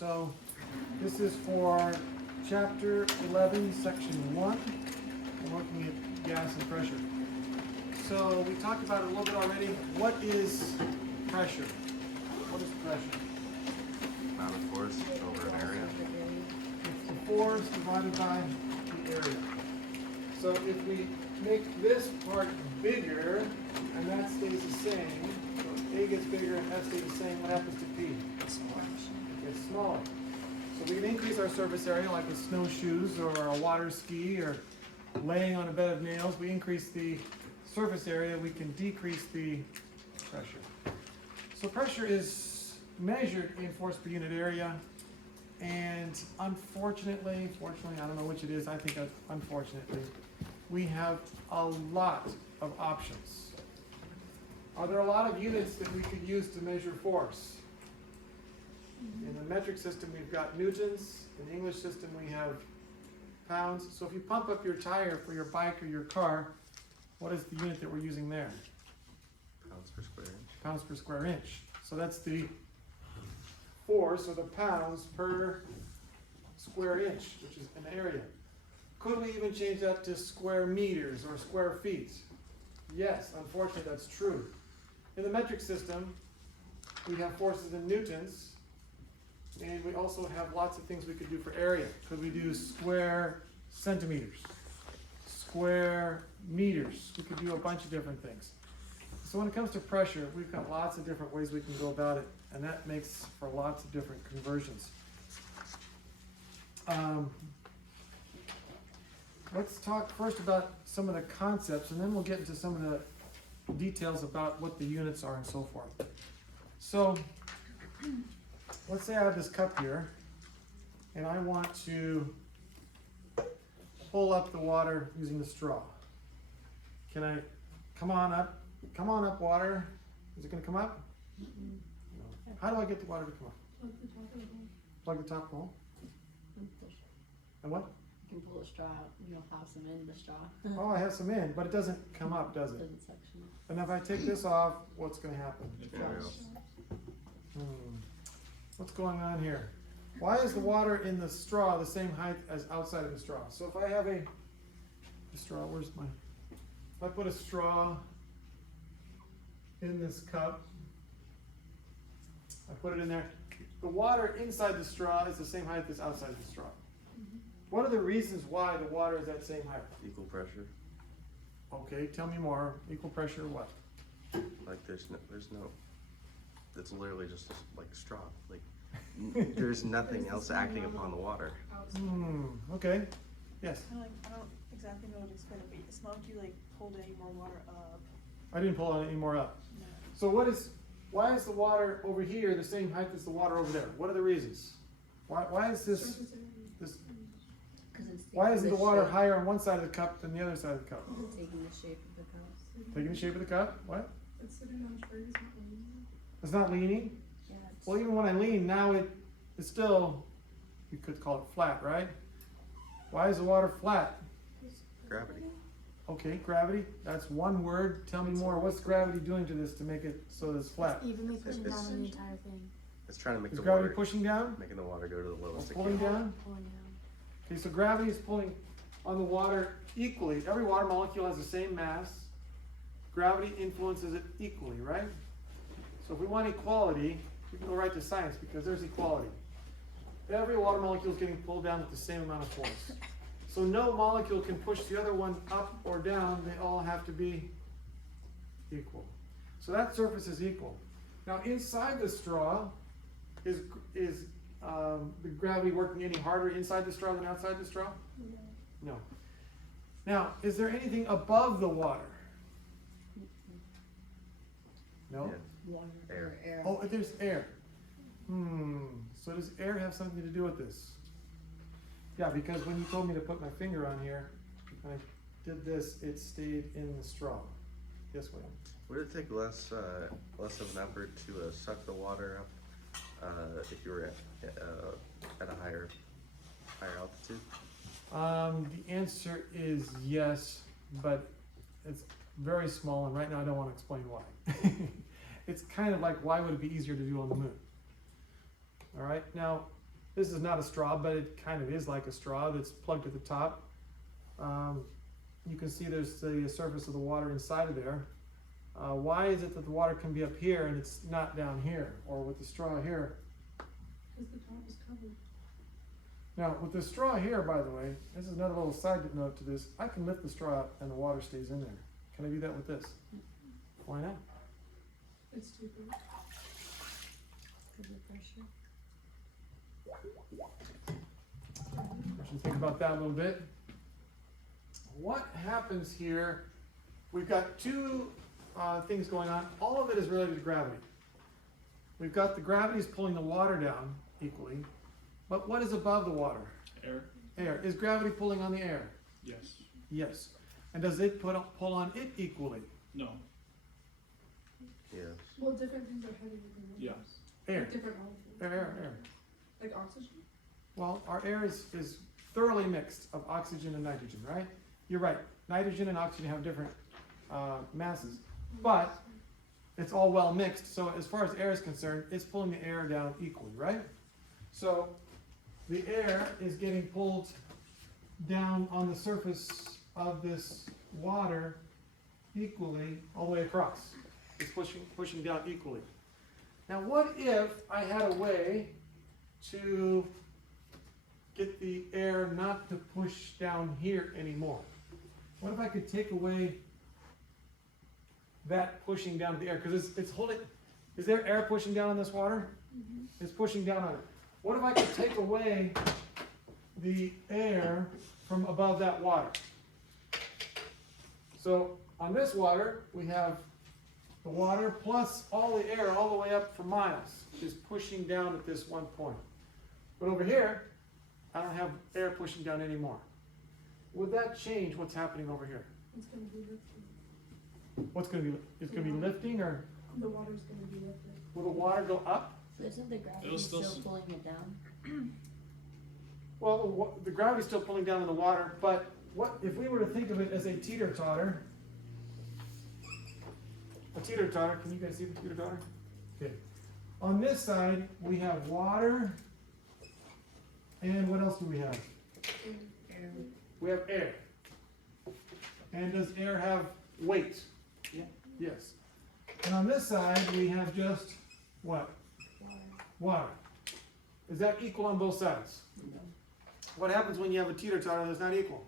So this is for chapter 11, section 1. We're looking at gas and pressure. So we talked about it a little bit already. What is pressure? What is pressure? Amount of force over an area. It's the force divided by the area. So if we make this part bigger, and that stays the same, so A gets bigger and that stays the same, what happens to P? It gets smaller. So we can increase our surface area like with snowshoes or a water ski or laying on a bed of nails. We increase the surface area, we can decrease the pressure. So pressure is measured in force per unit area, and unfortunately, fortunately, I don't know which it is, I think unfortunately, we have a lot of options. Are there a lot of units that we could use to measure force? In the metric system, we've got newtons. In the English system, we have pounds. So if you pump up your tire for your bike or your car, what is the unit that we're using there? Pounds per square inch. Pounds per square inch. So that's the force, or the pounds per square inch, which is an area. Could we even change that to square meters or square feet? Yes, unfortunately that's true. In the metric system, we have forces in newtons, and we also have lots of things we could do for area. Could we do square centimeters, square meters? We could do a bunch of different things. So when it comes to pressure, we've got lots of different ways we can go about it, and that makes for lots of different conversions. Let's talk first about some of the concepts, and then we'll get into some of the details about what the units are and so forth. So let's say I have this cup here, and I want to pull up the water using the straw. Can I come on up? Come on up, water. Is it going to come up? No. How do I get the water to come up? Plug the top hole. And what? You can pull a straw out. You'll have some in the straw. Oh, I have some in, but it doesn't come up, does it? Doesn't suction. And if I take this off, what's going to happen? What's going on here? Why is the water in the straw the same height as outside of the straw? So if I have a straw, where's my, if I put a straw in this cup, I put it in there, the water inside the straw is the same height as outside the straw. What are the reasons why the water is that same height? Equal pressure. Okay, tell me more. Equal pressure what? Like there's no. It's literally just like straw. Like there's nothing else acting upon the water. Okay. Yes. I don't exactly know how to explain it, but it's not like you like pulled any more water up. I didn't pull any more up. No. So why is the water over here the same height as the water over there? What are the reasons? Why is this why isn't the water higher on one side of the cup than the other side of the cup? Taking the shape of the cup. Taking the shape of the cup? What? It's sitting on straight, it's not leaning. It's not leaning? Yeah, it's, Well, even when I lean, now it's still, you could call it flat, right? Why is the water flat? Gravity. Okay, gravity, that's one word. Tell me more. What's gravity doing to this to make it so that it's flat? Evenly pushing It's- down on the entire thing. It's trying to make Is the gravity water pushing down? making the water go to the Or lowest it pulling can. down? Pulling down. Okay, so gravity is pulling on the water equally. Every water molecule has the same mass. Gravity influences it equally, right? So if we want equality, we can go right to science because there's equality. Every water molecule is getting pulled down with the same amount of force. So no molecule can push the other one up or down. They all have to be equal. So that surface is equal. Now inside the straw, is the gravity working any harder inside the straw than outside the straw? No. Now, is there anything above the water? No? Yeah. water Air. or air. Oh, there's air. So does air have something to do with this? Yeah, because when you told me to put my finger on here, when I did this, it stayed in the straw. Yes, William? Would it take less of an effort to suck the water up if you were at a higher altitude? The answer is yes, but it's very small, and right now I don't want to explain why. It's kind of like, why would it be easier to do on the moon? All right, now This is not a straw, but it kind of is like a straw that's plugged at the top. You can see there's the surface of the water inside of there. Why is it that the water can be up here and it's not down here, or with the straw here? Because the top is covered. Now, with the straw here, by the way, this is another little side note to this. I can lift the straw up and the water stays in there. Can I do that with this? Why not? It's too big. Because of pressure. I should think about that a little bit. What happens here? We've got two things going on. All of it is related to gravity. We've got the gravity is pulling the water down equally, but what is above the water? Air? Air. Is gravity pulling on the air? Yes. Yes. And does it pull on it equally? No. Yes. Well, different things are heavier than others. Yeah. Air. Like different molecules. Air. Like oxygen? Well, our air is thoroughly mixed of oxygen and nitrogen, right? You're right. Nitrogen and oxygen have different masses, but it's all well mixed. So as far as air is concerned, it's pulling the air down equally, right? So the air is getting pulled down on the surface of this water equally all the way across. It's pushing down equally. Now, what if I had a way to get the air not to push down here anymore? What if I could take away that pushing down the air? Because it's holding. Is there air pushing down on this water? Mm-hmm. It's pushing down on it. What if I could take away the air from above that water? So on this water, we have the water plus all the air all the way up for miles is pushing down at this one point. But over here, I don't have air pushing down anymore. Would that change what's happening over here? It's going to be lifted. What's going to be? It's going to be lifting, or The water's going to be lifted. will the water go up? So isn't the gravity It'll still still s- pulling it down? Well, the gravity's still pulling down in the water, but what if we were to think of it as a teeter-totter? A teeter-totter, can you guys see the teeter-totter? Okay. On this side, we have water, and what else do we have? Air. We have air. And does air have weight? Yeah. Yes. And on this side, we have just what? Water. Water. Is that equal on both sides? No. What happens when you have a teeter-totter that's not equal?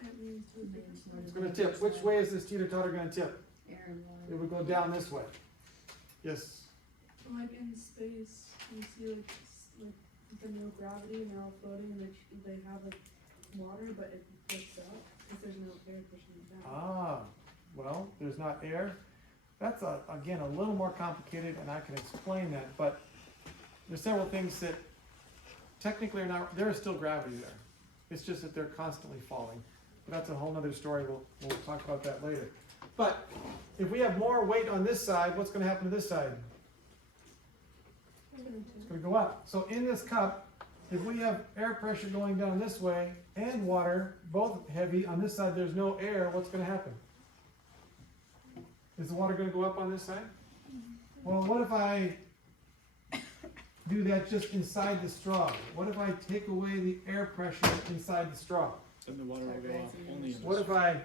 It means to be It's going to tip. Which way is this teeter-totter going to tip? Air and It water. would go down this way. Yes. like in space, you see like the no gravity and they're all floating and they have like water, but it lifts up because there's no air pushing it down. Ah, well, there's not air. That's again a little more complicated, and I can explain that. But there's several things that technically are not. There is still gravity there. It's just that they're constantly falling. But that's a whole other story. We'll talk about that later. But if we have more weight on this side, what's going to happen to this side? It's gonna It's tip. going to go up. So in this cup, if we have air pressure going down this way and water, both heavy, on this side there's no air, what's going to happen? Is the water going to go up on this side? Well, what if I do that just inside the straw? What if I take away the air pressure inside the straw? Then the water will go off only in What this. if I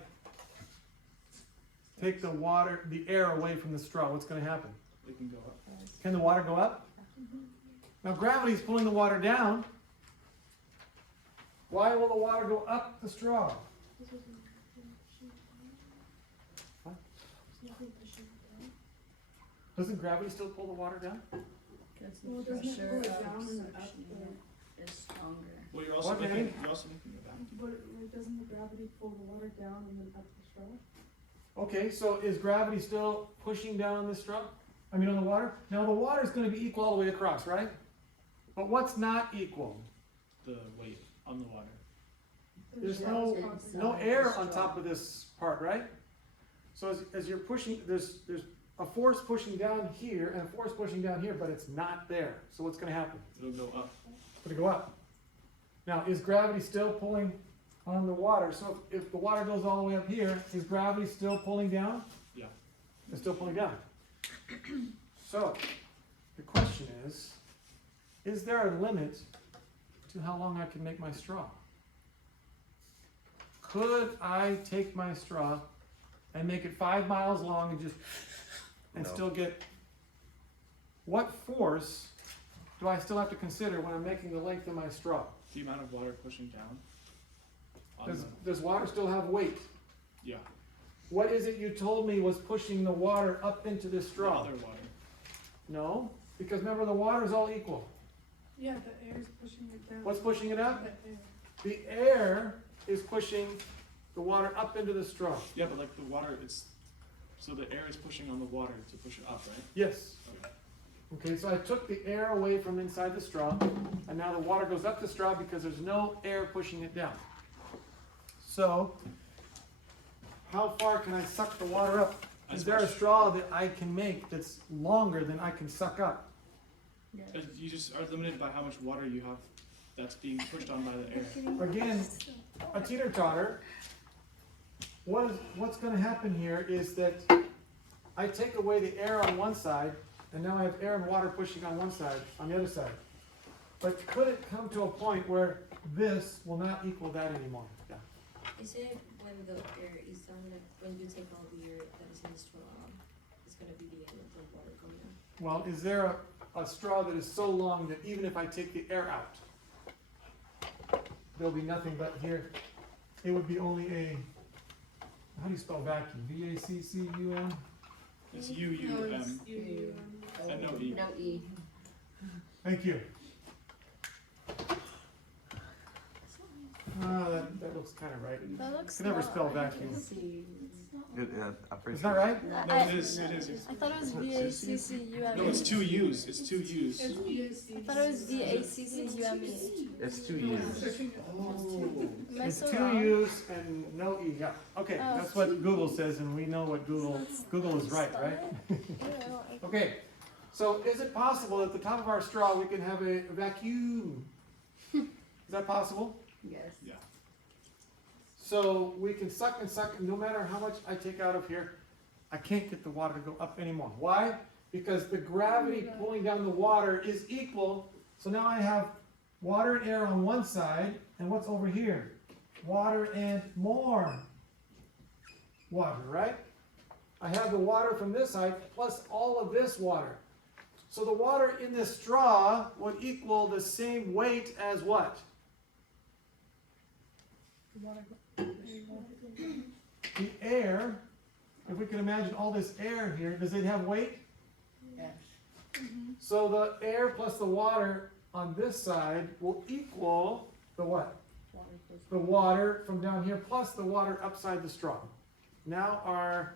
take the air away from the straw? What's going to happen? It can go up. Can the water go up? Now gravity is pulling the water down. Why will the water go up the straw? Huh? Doesn't gravity still pull the water down? Because Well, the doesn't it pressure pull it of down and up suctioning the- it is stronger. Well, you're also What, making, Danny? you're also making it back. But like, doesn't the gravity pull the water down and then up the straw? Okay, so is gravity still pushing down on this straw? I mean on the water? Now the water is going to be equal all the way across, right? But what's not equal? The weight on the water. There's Yeah, no it's no not air the on straw. top of this part, right? So as you're pushing, there's a force pushing down here and a force pushing down here, but it's not there. So what's going to happen? It'll go up. It's going to go up. Now, is gravity still pulling on the water? So if the water goes all the way up here, is gravity still pulling down? Yeah. It's still pulling down. So the question is, is there a limit to how long I can make my straw? Could I take my straw and make it 5 miles long and just, and No. still get, what force do I still have to consider when I'm making the length of my straw? The amount of water pushing down. On Does water still have weight? yeah, What is it you told me was pushing the water up into this the straw? other water. No, because remember the water is all equal. Yeah, the air is pushing it down. What's pushing it up? The air. The air is pushing the water up into the straw. Yeah, but like the water, it's, so the air is pushing on the water to push it up, right? Yes. Okay. Okay, so I took the air away from inside the straw, and now the water goes up the straw because there's no air pushing it down. So, how far can I suck the water up? Is there a straw that I can make that's longer than I can suck up? Yeah. You just are limited by how much water you have that's being pushed on by the air. Again, a teeter-totter, what's gonna happen here is that I take away the air on one side, and now I have air and water pushing on one side, on the other side. But could it come to a point where this will not equal that anymore? Yeah. Is it when the air is done, like when you take all the air that is in the straw, it's gonna be the end of the water coming out? Well, is there a straw that is so long that even if I take the air out, there'll be nothing but here? It would be only a, how do you spell vacuum? V-A-C-C-U-M? It's No, UUM it's UUM. and no E. No E. Thank you. That looks kind of right. That looks. Can never not spell right. vacuum. I'm pretty Is sure. that right? No, it is. I thought it was VACCUME. No, it's two U's. It's two U's. It's VAC. I thought it was VACCUME. It's 2 U's. Am I It's so 2 wrong? U's and no E. Yeah. Okay, Oh. that's what Google says, and we know what Google is right, right? Yeah, I don't like Okay, so is it possible at the top of our straw we can have a vacuum? Is that possible? Yes. Yeah. So we can suck and suck, and no matter how much I take out of here, I can't get the water to go up anymore. Why? Because the gravity pulling down the water is equal. So now I have water and air on one side, and what's over here? Water and more water, right? I have the water from this side plus all of this water. So the water in this straw would equal the same weight as what? The air, if we can imagine all this air here, does it have weight? Yes. So the air plus the water on this side will equal the what? The water from down here plus the water upside the straw. Now our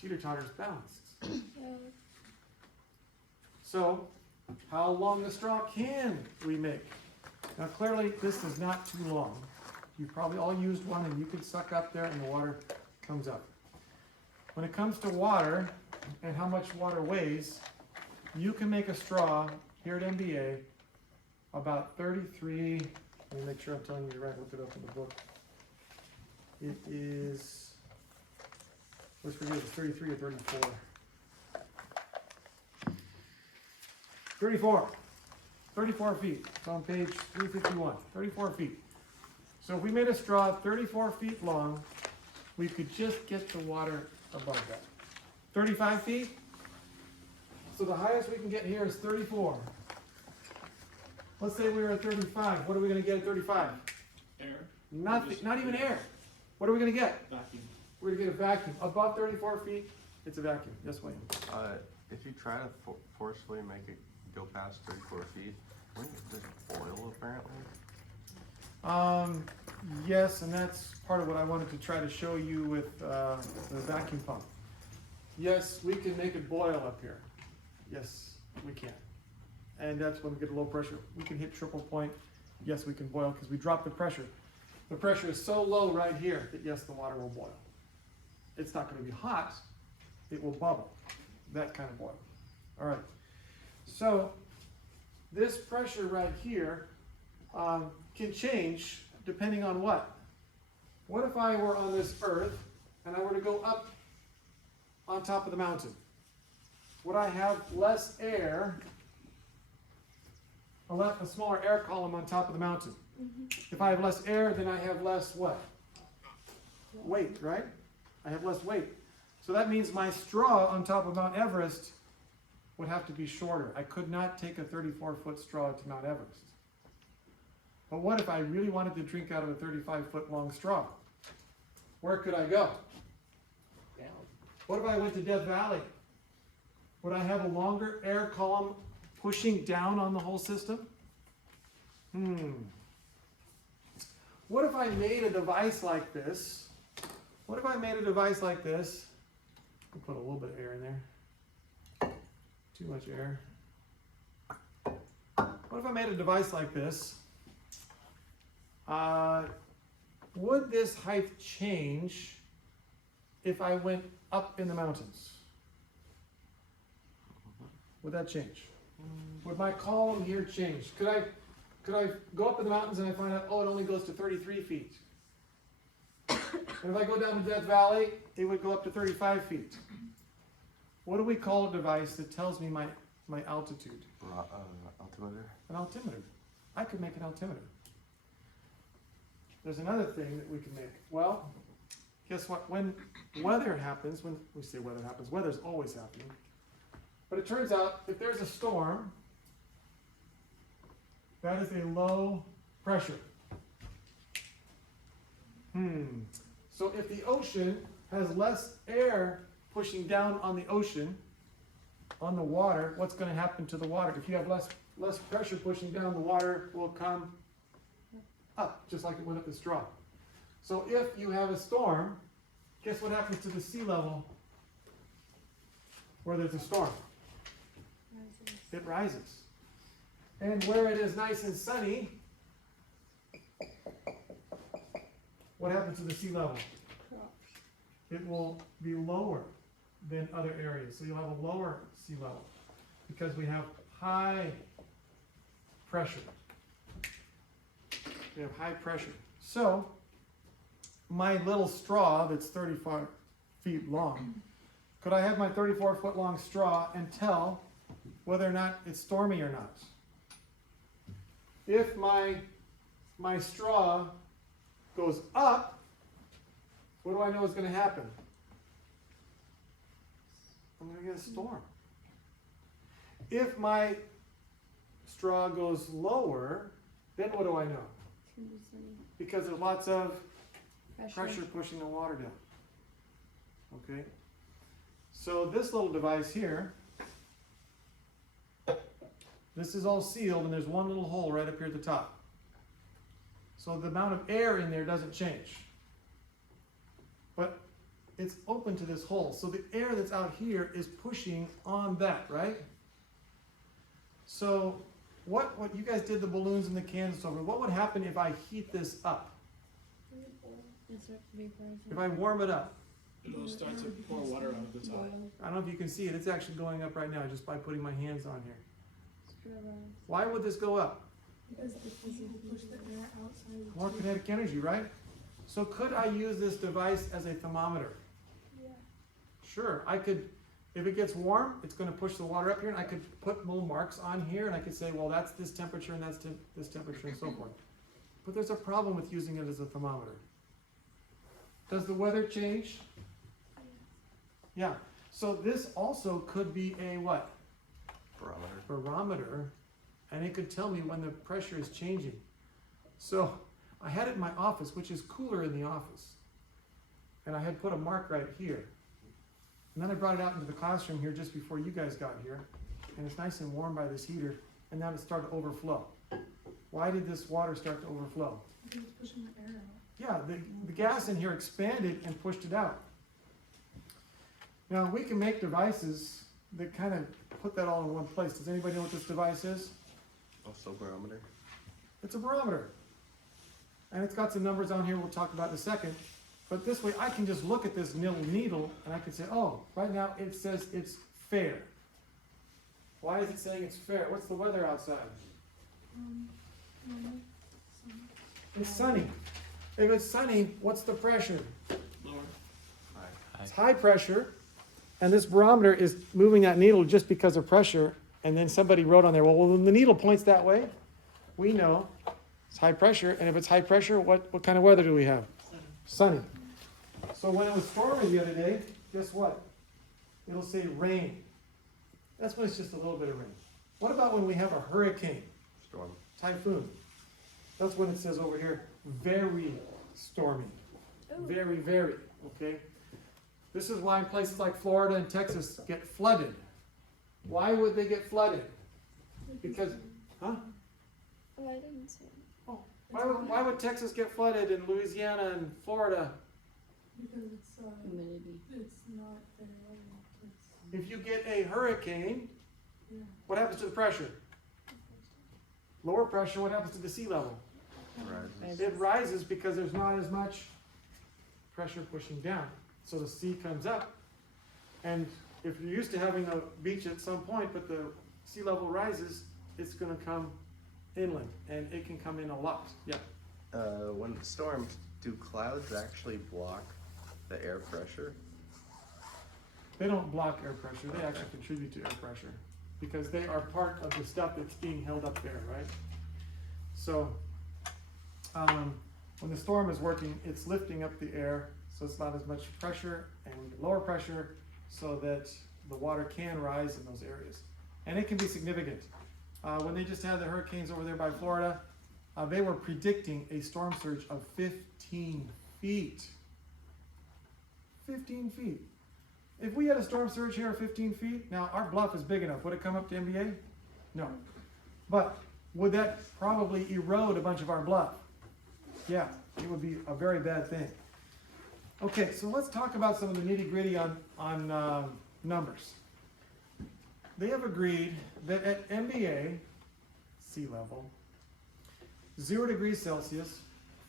teeter-totter's balanced. So, how long the straw can we make? Now clearly this is not too long. You've probably all used one and you can suck up there and the water comes up. When it comes to water and how much water weighs, you can make a straw here at MBA about 33, let me make sure I'm telling you the right, look it up in the book. It is, let's forget if it's 33 or 34. 34 feet, it's on page 351, 34 feet. So if we made a straw 34 feet long, we could just get the water above that. 35 feet, so the highest we can get here is 34. Let's say we were at 35, what are we gonna get at 35? Air. Nothing, not even air. What are we gonna get? Vacuum. We're gonna get a vacuum. Above 34 feet, it's a vacuum. Yes, William? If you try to forcefully make it go past 34 feet, wouldn't it just boil apparently? Yes, and that's part of what I wanted to try to show you with the vacuum pump. Yes, we can make it boil up here. Yes, we can. And that's when we get a low pressure. We can hit triple point. Yes, we can boil because we drop the pressure. The pressure is so low right here that yes, the water will boil. It's not going to be hot. It will bubble. That kind of boil. All right. So this pressure right here can change depending on what? What if I were on this earth and I were to go up on top of the mountain? Would I have less air a smaller air column on top of the mountain. If I have less air, then I have less what? Weight, right? I have less weight. So that means my straw on top of Mount Everest would have to be shorter. I could not take a 34-foot straw to Mount Everest. But what if I really wanted to drink out of a 35-foot long straw? Where could I go? Down. What if I went to Death Valley? Would I have a longer air column pushing down on the whole system? What if I made a device like this? What if I made a device like this? I'll put a little bit of air in there. Too much air. What if I made a device like this? Would this height change if I went up in the mountains? Would that change? Would my column here change? Could I go up in the mountains and I find out, oh, it only goes to 33 feet. And if I go down to Death Valley, it would go up to 35 feet. What do we call a device that tells me my altitude? Altimeter. An altimeter. I could make an altimeter. There's another thing that we can make. Well, guess what? When weather happens, when we say weather happens, weather's always happening. But it turns out if there's a storm, that is a low pressure. So if the ocean has less air pushing down on the ocean, on the water, what's going to happen to the water? If you have less pressure pushing down, the water will come up, just like it went up the straw. So if you have a storm, guess what happens to the sea level where there's a storm? It rises. And where it is nice and sunny, what happens to the sea level? It will be lower than other areas. So you'll have a lower sea level because we have high pressure. We have high pressure. So my little straw that's 35 feet long, could I have my 34-foot long straw and tell whether or not it's stormy or not? If my straw goes up, what do I know is going to happen? I'm going to get a storm. If my straw goes lower, then what do I know? Because there's lots of pressure pushing the water down. Okay? So this little device here, this is all sealed and there's one little hole right up here at the top. So the amount of air in there doesn't change. But it's open to this hole. So the air that's out here is pushing on that, right? So what you guys did the balloons and the cans and so forth, what would happen if I heat this up? If I warm it up? It'll start to pour water out of the top. I don't know if you can see it, it's actually going up right now just by putting my hands on here. Why would this go up? Because you push the air outside. More kinetic energy, right? So could I use this device as a thermometer? Yeah. Sure, I could, if it gets warm, it's going to push the water up here, and I could put little marks on here, and I could say, well, that's this temperature, and that's this temperature, and so forth. But there's a problem with using it as a thermometer. Does the weather change? Yeah. So this also could be a what? Barometer. Barometer, and it could tell me when the pressure is changing. So I had it in my office, which is cooler in the office, and I had put a mark right here. And then I brought it out into the classroom here just before you guys got here, and it's nice and warm by this heater, and now it started to overflow. Why did this water start to overflow? Because it's pushing the air out. Yeah, the gas in here expanded and pushed it out. Now we can make devices that kind of put that all in one place. Does anybody know what this device is? Also barometer. It's a barometer. And it's got some numbers on here we'll talk about in a second. But this way I can just look at this little needle and I can say, oh, right now it says it's fair. Why is it saying it's fair? What's the weather outside? It's sunny. If it's sunny, what's the pressure? Lower. It's high pressure, and this barometer is moving that needle just because of pressure, and then somebody wrote on there, well, when the needle points that way, we know it's high pressure, and if it's high pressure, what kind of weather do we have? Sunny. So when it was stormy the other day, guess what? It'll say rain. That's when it's just a little bit of rain. What about when we have a hurricane, Storm. typhoon? That's when it says over here, very stormy. Very, very, okay? This is why in places like Florida and Texas get flooded. Why would they get flooded? Because, huh? Oh, I didn't say. Oh, why would Texas get flooded and Louisiana and Florida? Because it's Humidity. it's not very low. It's, If you get a hurricane, yeah. what happens to the pressure? Lower pressure, what happens to the sea level? Rises. It rises because there's not as much pressure pushing down. So the sea comes up. And if you're used to having a beach at some point, but the sea level rises, it's gonna come inland, and it can come in a lot. Yeah. When it storms, do clouds actually block the air pressure? They don't block air pressure, they actually contribute to air pressure, because they are part of the stuff that's being held up there, right? So, when the storm is working, it's lifting up the air, so it's not as much pressure, and lower pressure, so that the water can rise in those areas. And it can be significant. When they just had the hurricanes over there by Florida, they were predicting a storm surge of 15 feet. 15 feet. If we had a storm surge here of 15 feet, now our bluff is big enough. Would it come up to NBA? No. But would that probably erode a bunch of our bluff? Yeah, it would be a very bad thing. Okay, so let's talk about some of the nitty gritty on numbers. They have agreed that at NBA, sea level, 0 degrees Celsius,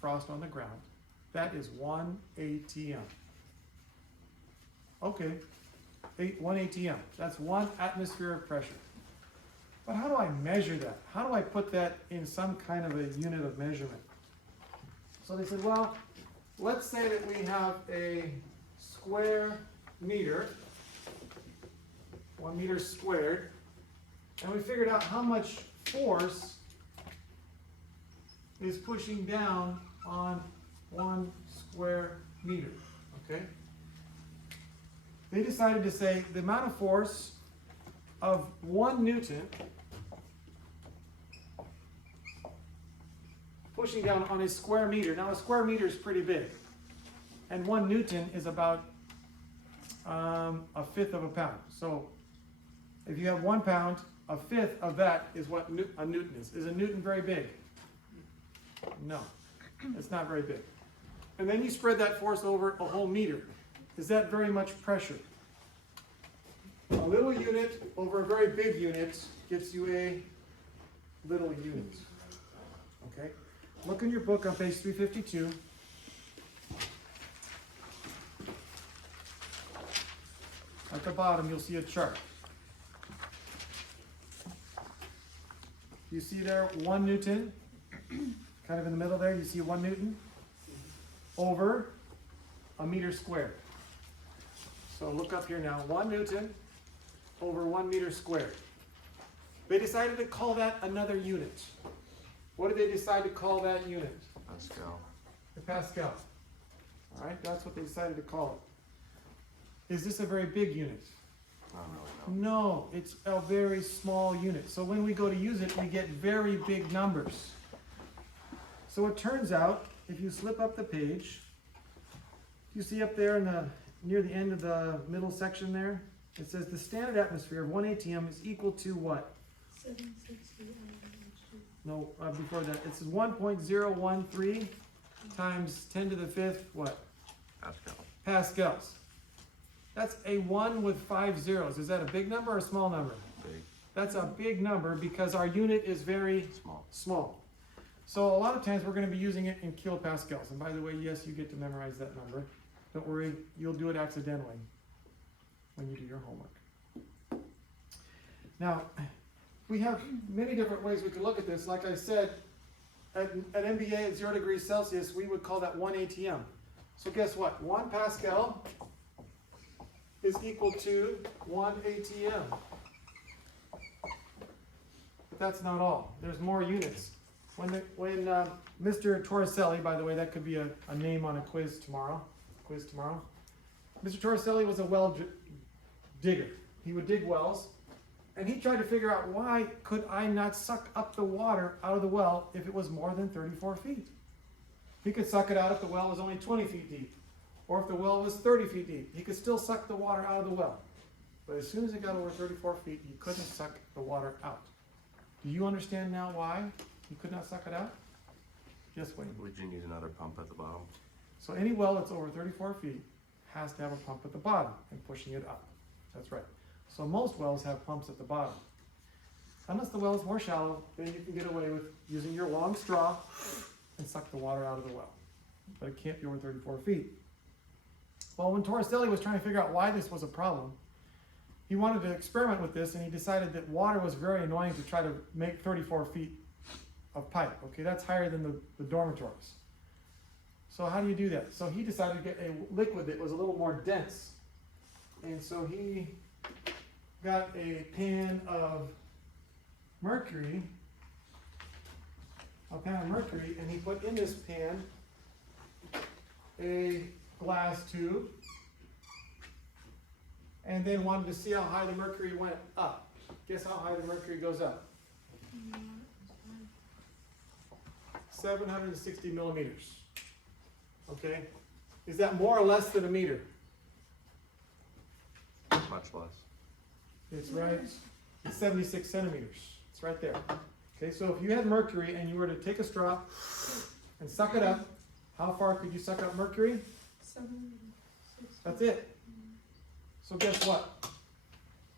frost on the ground, that is 1 ATM. Okay, 1 ATM, that's 1 atmosphere of pressure. But how do I measure that? How do I put that in some kind of a unit of measurement? So they said, well, let's say that we have a square meter, 1 meter squared, and we figured out how much force is pushing down on 1 square meter, okay? They decided to say the amount of force of 1 Newton pushing down on a square meter. Now a square meter is pretty big, and 1 Newton is about a fifth of a pound. So if you have 1 pound, a fifth of that is what a Newton is. Is a Newton very big? No, it's not very big. And then you spread that force over a whole meter. Is that very much pressure? A little unit over a very big unit gets you a little unit. Okay? Look in your book on page 352. At the bottom, you'll see a chart. You see there 1 Newton, kind of in the middle there, you see 1 Newton over a meter squared. So look up here now, 1 Newton over 1 meter squared. They decided to call that another unit. What did they decide to call that unit? Pascal. The Pascal. All right, that's what they decided to call it. Is this a very big unit? I don't really know. No, it's a very small unit. So when we go to use it, we get very big numbers. So it turns out, if you slip up the page, you see up there in the near the end of the middle section there, it says the standard atmosphere of 1 ATM is equal to what? 760 No, before that, it's 1.013 times 10 to the 5th, what? Pascal. Pascals. That's a 1 with 5 zeros. Is that a big number or a small number? Big. That's a big number because our unit is very Small. small. So a lot of times we're going to be using it in kilopascals. And by the way, yes, you get to memorize that number. Don't worry, you'll do it accidentally when you do your homework. Now, we have many different ways we could look at this. Like I said, at NBA at 0 degrees Celsius, we would call that 1 ATM. So guess what? 1 Pascal is equal to 1 ATM. But that's not all. There's more units. When Mr. Torricelli, by the way, that could be a name on a quiz tomorrow. Mr. Torricelli was a well digger. He would dig wells, and he tried to figure out why could I not suck up the water out of the well if it was more than 34 feet. He could suck it out if the well was only 20 feet deep, or if the well was 30 feet deep. He could still suck the water out of the well. But as soon as it got over 34 feet, he couldn't suck the water out. Do you understand now why he could not suck it out? Yes, Wayne. Would you need another pump at the bottom? So any well that's over 34 feet has to have a pump at the bottom and pushing it up. That's right. So most wells have pumps at the bottom. Unless the well is more shallow, then you can get away with using your long straw and suck the water out of the well. But it can't be over 34 feet. Well, when Torricelli was trying to figure out why this was a problem, he wanted to experiment with this, and he decided that water was very annoying to try to make 34 feet of pipe. Okay, that's higher than the dormitories. So how do you do that? So he decided to get a liquid that was a little more dense. And so he got a pan of mercury, and he put in this pan a glass tube, and then wanted to see how high the mercury went up. Guess how high the mercury goes up? 760 millimeters. Okay? Is that more or less than a meter? Much less. It's right. It's 76 centimeters. It's right there. Okay, so if you had mercury and you were to take a straw and suck it up, how far could you suck up mercury? 7, 6. That's it. So guess what?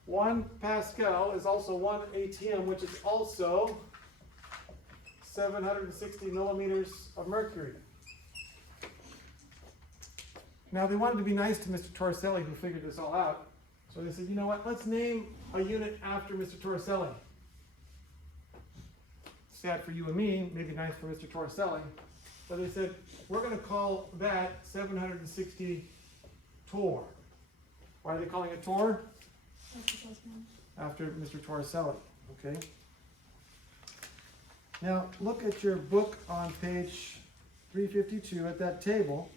1 Pascal is also 1 ATM, which is also 760 millimeters of mercury. Now they wanted to be nice to Mr. Torricelli, who figured this all out. So they said, you know what, let's name a unit after Mr. Torricelli. Sad for you and me, maybe nice for Mr. Torricelli. So they said, we're going to call that 760 Tor. Why are they calling it Tor? After Mr. Torricelli, okay? Now, look at your book on page 352 at that table.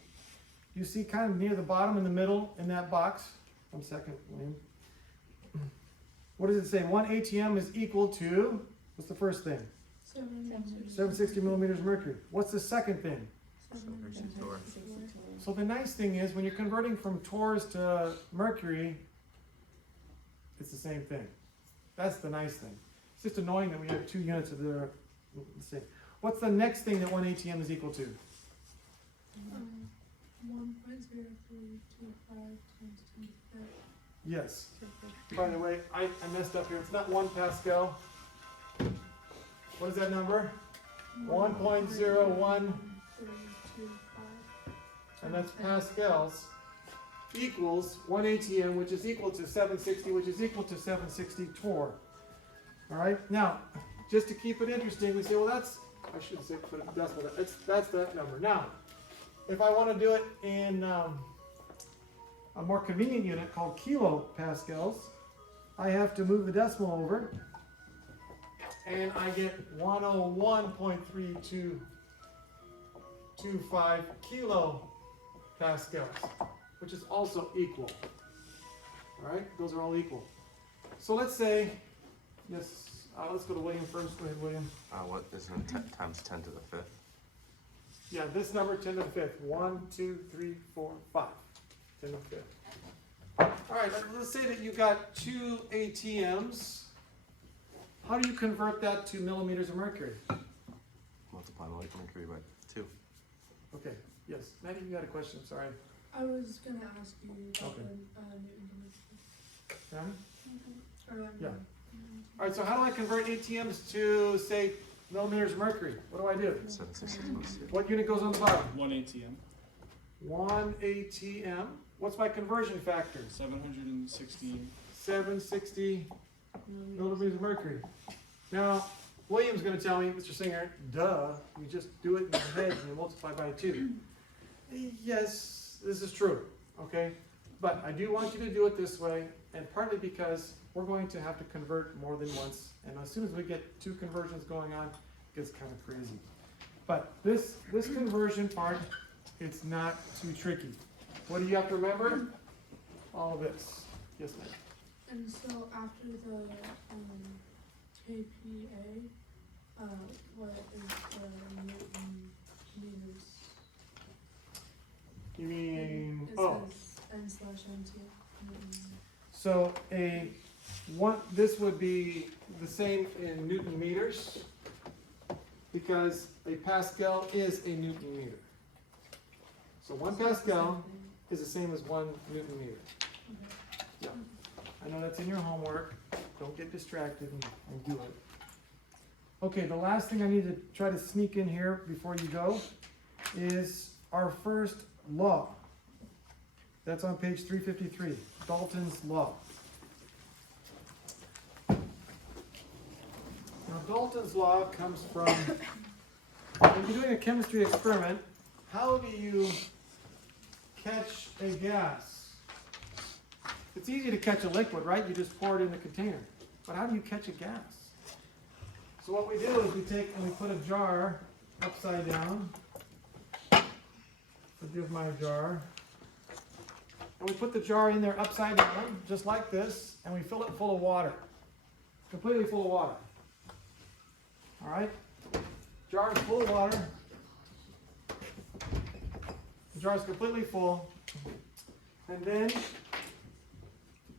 You see kind of near the bottom in the middle in that box. 1 second, William. What does it say? 1 ATM is equal to, what's the first thing? 760 millimeters of mercury. What's the second thing? Tor. So the nice thing is when you're converting from torrs to mercury, it's the same thing. That's the nice thing. It's just annoying that we have 2 units of the same. What's the next thing that 1 ATM is equal to? 1.0325 times 10 to the fifth. Yes. By the way, I messed up here. It's not 1 Pascal. What is that number? 1.01, and that's pascals, equals 1 ATM, which is equal to 760, which is equal to 760 torr. All right. Now, just to keep it interesting, we say, well, that's, I shouldn't say put a decimal. That's that number. Now, if I want to do it in a more convenient unit called kilopascals, I have to move the decimal over, and I get 101.3225 kilopascals, which is also equal. All right, those are all equal. So let's say, yes, let's go to William first. Go ahead, William. What is it times 10 to the 5th? Yeah, this number 10 to the 5th. 1, 2, 3, 4, 5. 10 to the 5th. All right, let's say that you got 2 ATMs. How do you convert that to millimeters of mercury? Multiply mercury by 2. Okay, yes. Maddie, you had a question, sorry. I was gonna ask you about Okay. the Newton Maddie? or Yeah. All right, so how do I convert ATMs to, say, millimeters of mercury? What do I do? 760 times 2. What unit goes on the bottom? 1 ATM, 1 ATM. What's my conversion factor? 760. 760 millimeters of mercury. Now, William's going to tell me, Mr. Singer, duh, you just do it in your head and you multiply by 2. Yes, this is true, okay? But I do want you to do it this way, and partly because we're going to have to convert more than once, and as soon as we get 2 conversions going on, gets kind of crazy. But this conversion part, it's not too tricky. What do you have to remember? All of this. Yes, ma'am. And so after the KPA, what is the Newton meters? You mean, It oh, says N/N2 Newton. so this would be the same in Newton meters, because a Pascal is a Newton meter. So 1 Pascal is the same as 1 Newton meter. Yeah. I know that's in your homework. Don't get distracted and do it. Okay, the last thing I need to try to sneak in here before you go is our first law. That's on page 353, Dalton's law. Now, Dalton's law comes from, when you're doing a chemistry experiment, how do you catch a gas? It's easy to catch a liquid, right? You just pour it in the container. But how do you catch a gas? So what we do is we take and we put a jar upside down. Forgive my jar. And we put the jar in there upside down, just like this, and we fill it full of water. Completely full of water. All right? Jar is full of water. The jar is completely full. And then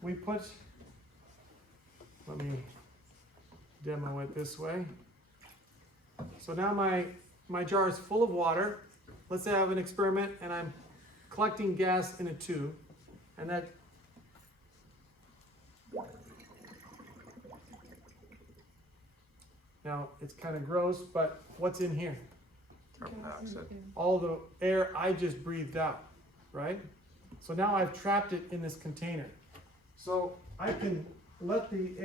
we put, let me demo it this way. So now my jar is full of water. Let's say I have an experiment and I'm collecting gas in a tube, and that now it's kind of gross, but what's in here? Carbon dioxide. All the air I just breathed out, right? So now I've trapped it in this container. So I can let the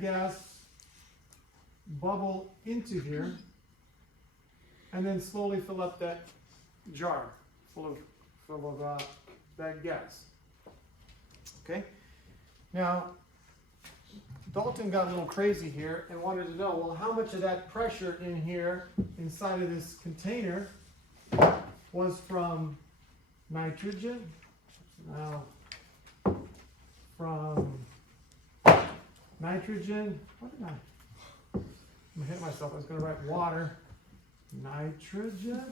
gas bubble into here, and then slowly fill up that jar full of that gas. Okay? Now, Dalton got a little crazy here and wanted to know, well, how much of that pressure in here, inside of this container, was from nitrogen, from nitrogen, what did I'm gonna hit myself, I was gonna write water, nitrogen,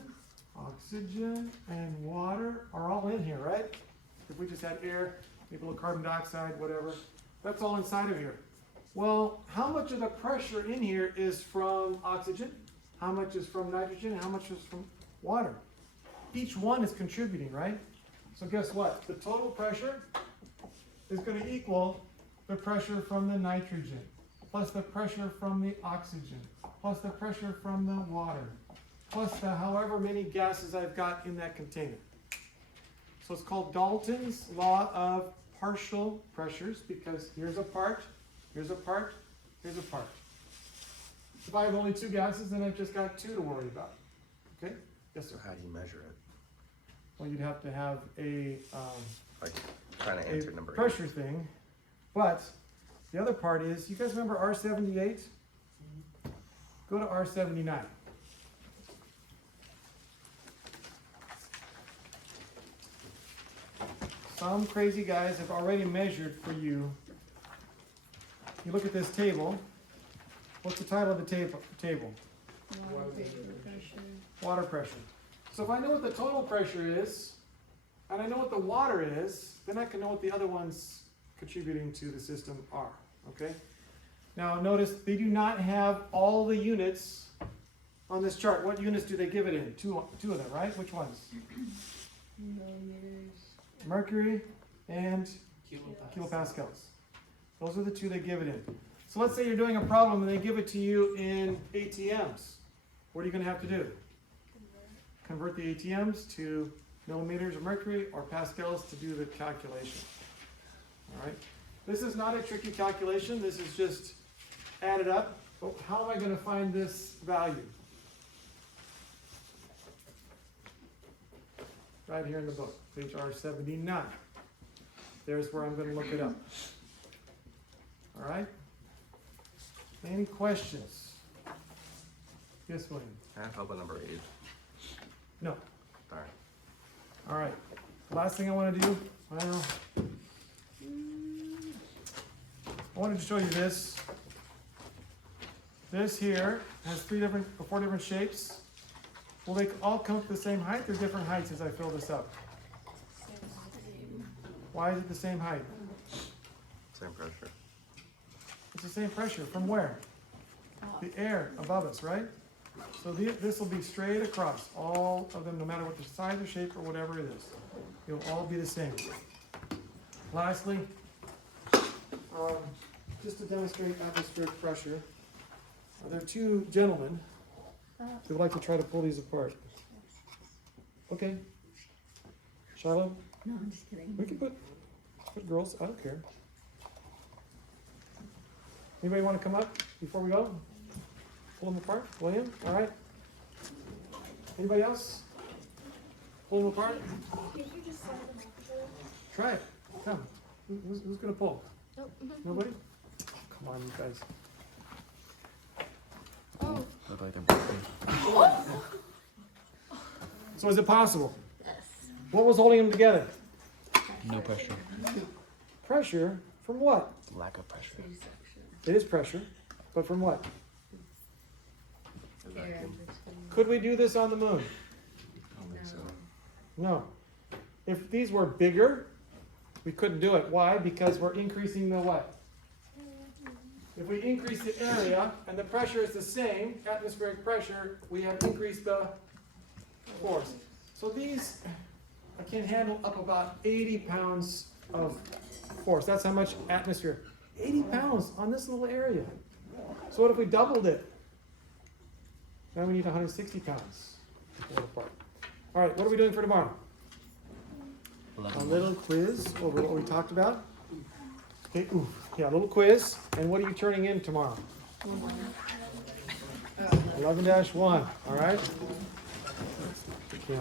oxygen, and water are all in here, right? If we just had air, maybe a little carbon dioxide, whatever, that's all inside of here. Well, how much of the pressure in here is from oxygen? How much is from nitrogen? And how much is from water? Each one is contributing, right? So guess what? The total pressure is going to equal the pressure from the nitrogen, plus the pressure from the oxygen, plus the pressure from the water, plus the however many gases I've got in that container. So it's called Dalton's law of partial pressures, because here's a part, here's a part, here's a part. If I have only 2 gases, then I've just got 2 to worry about. Okay? Yes, sir. So how do you measure it? Well, you'd have to have a Like trying to answer number 8. pressure thing. But the other part is, you guys remember R78? Go to R79. Some crazy guys have already measured for you. You look at this table. What's the title of the table? Water pressure. Water pressure. So if I know what the total pressure is, and I know what the water is, then I can know what the other ones contributing to the system are, okay? Now notice they do not have all the units on this chart. What units do they give it in? Two of them, right? Which ones? Millimeters. Mercury and kilopascals. Those are the 2 they give it in. So let's say you're doing a problem and they give it to you in ATMs. What are you going to have to do? Convert the ATMs to millimeters of mercury or pascals to do the calculation. All right. This is not a tricky calculation. This is just added up. But how am I going to find this value? Right here in the book, page R79. There's where I'm going to look it up. All right. Any questions? Yes, William? How about number 8? No. Darn. All right. Last thing I want to do, I don't know. I wanted to show you this. This here has 4 different shapes. Will they all come to the same height or different heights as I fill this up? Why is it the same height? Same pressure. It's the same pressure. From where? The air above us, right? So this will be straight across, all of them, no matter what the size or shape or whatever it is. It'll all be the same. Lastly, just to demonstrate atmospheric pressure, there are 2 gentlemen who would like to try to pull these apart. Okay. Shiloh? No, I'm just kidding. We can put girls, I don't care. Anybody want to come up before we go? Pull them apart? William? All right. Anybody else? Pull them apart? Can't you just slide them off each other? Try it. Come. Who's going to pull? Nope. Nobody? Come on, you guys. Oh. Look like they're broken. So is it possible? Yes. What was holding them together? No pressure. Pressure from what? Lack of pressure. It is pressure, but from what? Air. Could we do this on the moon? I don't think so. No. If these were bigger, we couldn't do it. Why? Because we're increasing the what? If we increase the area and the pressure is the same, atmospheric pressure, we have increased the force. So these can handle up about 80 pounds of force. That's how much atmosphere. 80 pounds on this little area. So what if we doubled it? Now we need 160 pounds to pull it apart. All right, what are we doing for tomorrow? A little quiz over what we talked about. Okay, yeah, a little quiz. And what are you turning in tomorrow? 11-1, all right? Keep going.